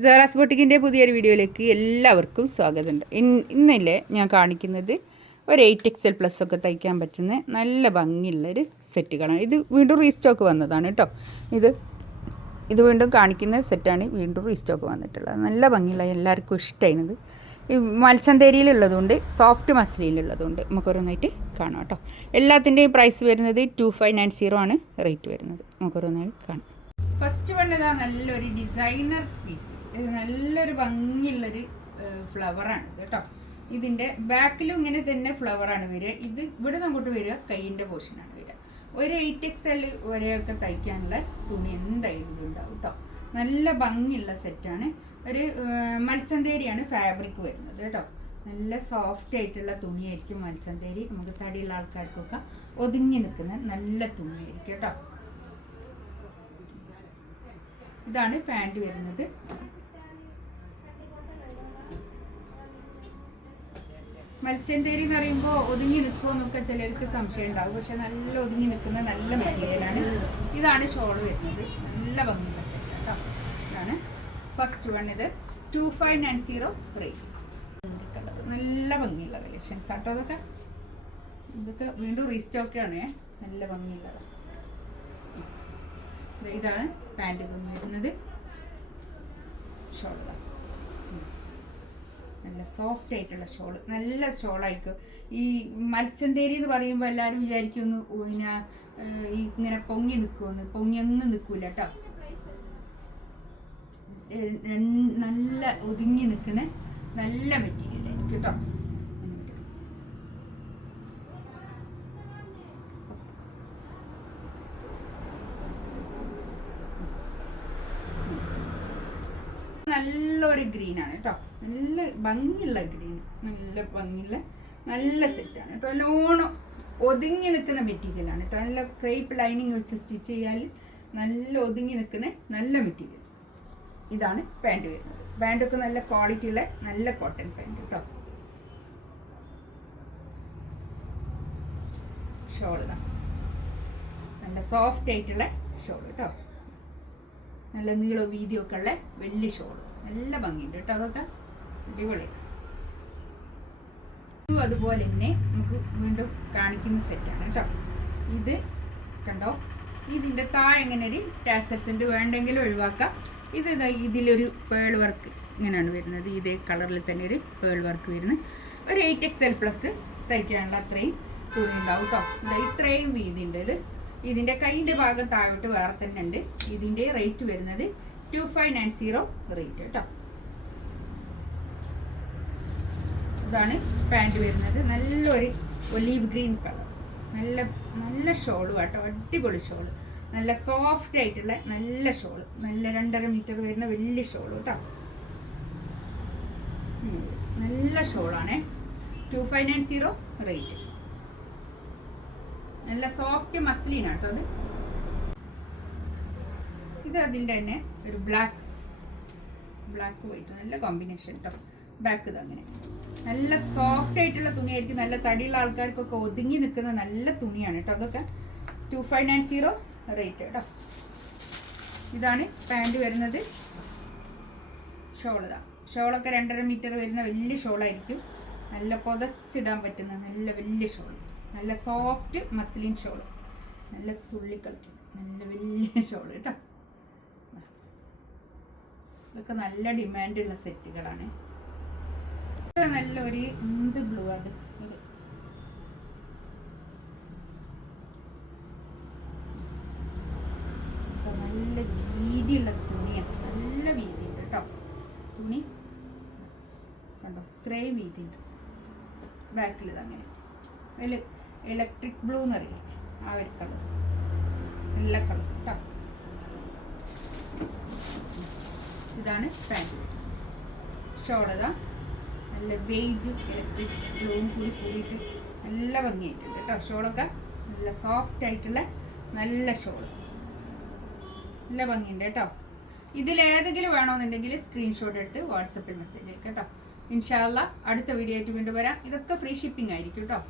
Sara's ബൊട്ടിക്കിൻ്റെ പുതിയൊരു വീഡിയോയിലേക്ക് എല്ലാവർക്കും സ്വാഗതമുണ്ട്. ഇന്നല്ലേ ഞാൻ കാണിക്കുന്നത് ഒരു 8XL പ്ലസ് ഒക്കെ തയ്ക്കാൻ പറ്റുന്ന നല്ല ഭംഗിയുള്ളൊരു സെറ്റുകളാണ്. ഇത് വീണ്ടും റീസ്റ്റോക്ക് വന്നതാണ് കേട്ടോ. ഇത് വീണ്ടും കാണിക്കുന്ന സെറ്റാണ്, വീണ്ടും റീസ്റ്റോക്ക് വന്നിട്ടുള്ളത്. നല്ല ഭംഗിയുള്ള, എല്ലാവർക്കും ഇഷ്ടമായിരുന്നത്. ഈ മൽച്ചന്തേരിയിലുള്ളതുകൊണ്ട് സോഫ്റ്റ് മസ്ലിയിലുള്ളതുകൊണ്ട് നമുക്കൊരോന്നായിട്ട് കാണാം കേട്ടോ. എല്ലാത്തിൻ്റെയും പ്രൈസ് വരുന്നത് 2590 ആണ് റേറ്റ് വരുന്നത്. നമുക്കൊരോന്നായി കാണാം. ഫസ്റ്റ് വണ്ണതാ നല്ലൊരു ഡിസൈനർ പീസ്. ഇത് നല്ലൊരു ഭംഗിയുള്ളൊരു ഫ്ലവറാണ് കേട്ടോ. ഇതിൻ്റെ ബാക്കിലും ഇങ്ങനെ തന്നെ ഫ്ലവറാണ് വരിക. ഇത് ഇവിടെ നിന്ന് അങ്ങോട്ട് വരിക കൈയിൻ്റെ പോർഷനാണ് വരിക. ഒരു 8XL വരെയൊക്കെ തയ്ക്കാനുള്ള തുണി എന്തായാലും ഉണ്ടാവും കേട്ടോ. നല്ല ഭംഗിയുള്ള സെറ്റാണ്. ഒരു മൽച്ചന്തേരിയാണ് ഫാബ്രിക് വരുന്നത് കേട്ടോ. നല്ല സോഫ്റ്റ് ആയിട്ടുള്ള തുണിയായിരിക്കും മൽച്ചന്തേരി. നമുക്ക് തടിയുള്ള ആൾക്കാർക്കൊക്കെ ഒതുങ്ങി നിൽക്കുന്ന നല്ല തുണിയായിരിക്കും കേട്ടോ. ഇതാണ് പാൻറ് വരുന്നത്. മൽച്ചന്തേരി എന്ന് പറയുമ്പോൾ ഒതുങ്ങി നിൽക്കുമോ എന്നൊക്കെ ചിലർക്ക് സംശയം ഉണ്ടാവും. പക്ഷെ നല്ല ഒതുങ്ങി നിൽക്കുന്ന നല്ല മെറ്റീരിയലാണ്. ഇതാണ് ഷോൾ വരുന്നത്. നല്ല ഭംഗിയുള്ള സെറ്റ് കേട്ടോ. ഇതാണ് ഫസ്റ്റ് വൺ. ഇത് 2590 റേറ്റ്. നല്ല ഭംഗിയുള്ള കളക്ഷൻസ് കേട്ടോ. ഇതൊക്കെ വീണ്ടും റീസ്റ്റോക്കാണ്. നല്ല ഭംഗിയുള്ളത്. ഇതാണ് പാൻറ് തുണി വരുന്നത്. ഷോൾ നല്ല സോഫ്റ്റ് ആയിട്ടുള്ള ഷോള്. നല്ല ഷോളായിരിക്കും. ഈ മൽച്ചന്തേരി എന്ന് പറയുമ്പോൾ എല്ലാവരും വിചാരിക്കുന്നു പിന്നെ ഇങ്ങനെ പൊങ്ങി നിൽക്കുമെന്ന്. പൊങ്ങിയൊന്നും നിൽക്കൂല കേട്ടോ. നല്ല ഒതുങ്ങി നിൽക്കുന്ന നല്ല മെറ്റീരിയൽ ആയിരിക്കും കേട്ടോ. നല്ലൊരു ഗ്രീനാണ് കേട്ടോ. നല്ല ഭംഗിയുള്ള ഗ്രീൻ. നല്ല ഭംഗിയുള്ള നല്ല സെറ്റാണ് കേട്ടോ. നല്ലോണം ഒതുങ്ങി നിൽക്കുന്ന മെറ്റീരിയലാണ് കേട്ടോ. നല്ല ക്രേപ്പ് ലൈനിങ് വെച്ച് സ്റ്റിച്ച് ചെയ്യാൻ നല്ല ഒതുങ്ങി നിൽക്കുന്ന നല്ല മെറ്റീരിയൽ. ഇതാണ് പാൻറ് വരുന്നത്. പാൻറ്റൊക്കെ നല്ല ക്വാളിറ്റിയുള്ള നല്ല കോട്ടൺ പാൻറ് കേട്ടോ. ഷോളാണ് നല്ല സോഫ്റ്റ് ആയിട്ടുള്ള ഷോൾ കേട്ടോ. നല്ല നീളോ വീതിയൊക്കെ ഉള്ള വലിയ ഷോൾ. നല്ല ഭംഗിയുണ്ട് കേട്ടോ. അതൊക്കെ അടിപൊളി. അതുപോലെ തന്നെ നമുക്ക് വീണ്ടും കാണിക്കുന്ന സെറ്റാണ് കേട്ടോ. ഇത് കണ്ടോ. ഇതിൻ്റെ താഴെ ഇങ്ങനെ ഒരു ടാസൽസ് വേണ്ടെങ്കിലും ഒഴിവാക്കാം. ഇതിലൊരു പേൾ വർക്ക് ഇങ്ങനെയാണ് വരുന്നത്. ഇതേ കളറിൽ തന്നെ ഒരു പേൾ വർക്ക് വരുന്നത്. ഒരു 8XL പ്ലസ് തയ്ക്കാനുള്ള അത്രയും തുണി ഉണ്ടാവും കേട്ടോ. ഇത്രയും വീതി ഉണ്ട്. ഇതിൻ്റെ കൈയിൻ്റെ ഭാഗം താഴോട്ട് വേറെ തന്നെ ഉണ്ട്. ഇതിൻ്റെ റേറ്റ് വരുന്നത് 2590 റേറ്റ് കേട്ടോ. ഇതാണ് പാൻറ് വരുന്നത്. നല്ലൊരു ഒലീവ് ഗ്രീൻ കളർ. നല്ല നല്ല ഷോള് കേട്ടോ. അടിപൊളി ഷോള്. നല്ല സോഫ്റ്റ് ആയിട്ടുള്ള നല്ല ഷോള്. നല്ല 2.5 മീറ്റർ വരുന്ന വലിയ ഷോള് കേട്ടോ. നല്ല ഷോളാണേ. 2590 റേറ്റ്. നല്ല സോഫ്റ്റ് മസ്ലിനാണ് കേട്ടോ. ഇത് അതിൻ്റെ തന്നെ ഒരു ബ്ലാക്ക് വൈറ്റ് നല്ല കോമ്പിനേഷൻ കേട്ടോ. ബാക്ക് ഇത് അങ്ങനെ നല്ല സോഫ്റ്റ് ആയിട്ടുള്ള തുണിയായിരിക്കും. നല്ല തടിയുള്ള ആൾക്കാർക്കൊക്കെ ഒതുങ്ങി നിൽക്കുന്ന നല്ല തുണിയാണ് കേട്ടോ. അതൊക്കെ 2590 റേറ്റ് കേട്ടോ. ഇതാണ് പാൻറ് വരുന്നത്. ഷോളൊക്കെ 2.5 മീറ്റർ വരുന്ന വലിയ ഷോളായിരിക്കും. നല്ല പുതച്ചിടാൻ പറ്റുന്ന നല്ല വലിയ ഷോൾ. നല്ല സോഫ്റ്റ് മസ്ലിൻ ഷോള്. നല്ല തുള്ളി കളിക്കും. നല്ല വലിയ ഷോള് കേട്ടോ. ഇതൊക്കെ നല്ല ഡിമാൻഡുള്ള സെറ്റുകളാണ്. നല്ലൊരു എന്ത് ബ്ലൂ അത്. നല്ല വീതിയുള്ള തുണിയാണ്. നല്ല വീതിയുണ്ട് കേട്ടോ. തുണി കണ്ടോ. ഇത്രയും വീതിയുണ്ട്. ബാക്കിൽ ഇതങ്ങനെ അതിൽ ഇലക്ട്രിക് ബ്ലൂ എന്ന് അറിയില്ലേ, ആ ഒരു കളർ. നല്ല കളർ കേട്ടോ. ഇതാണ് പാൻറ്. ഷോളതാ നല്ല ബേജും ഇലക്ട്രിക് ബ്ലൂവും കൂടിയിട്ട് നല്ല ഭംഗിയായിട്ടുണ്ട് കേട്ടോ. ഷോളൊക്കെ നല്ല സോഫ്റ്റ് ആയിട്ടുള്ള നല്ല ഷോൾ. നല്ല ഭംഗിയുണ്ട് കേട്ടോ. ഇതിലേതെങ്കിലും വേണമെന്നുണ്ടെങ്കിൽ സ്ക്രീൻഷോട്ട് എടുത്ത് വാട്സപ്പിൽ മെസ്സേജ് അയക്കാം കേട്ടോ. ഇൻഷാ അല്ലാഹ് അടുത്ത വീഡിയോ ആയിട്ട് വീണ്ടും വരാം. ഇതൊക്കെ ഫ്രീ ഷിപ്പിംഗ് ആയിരിക്കും കേട്ടോ.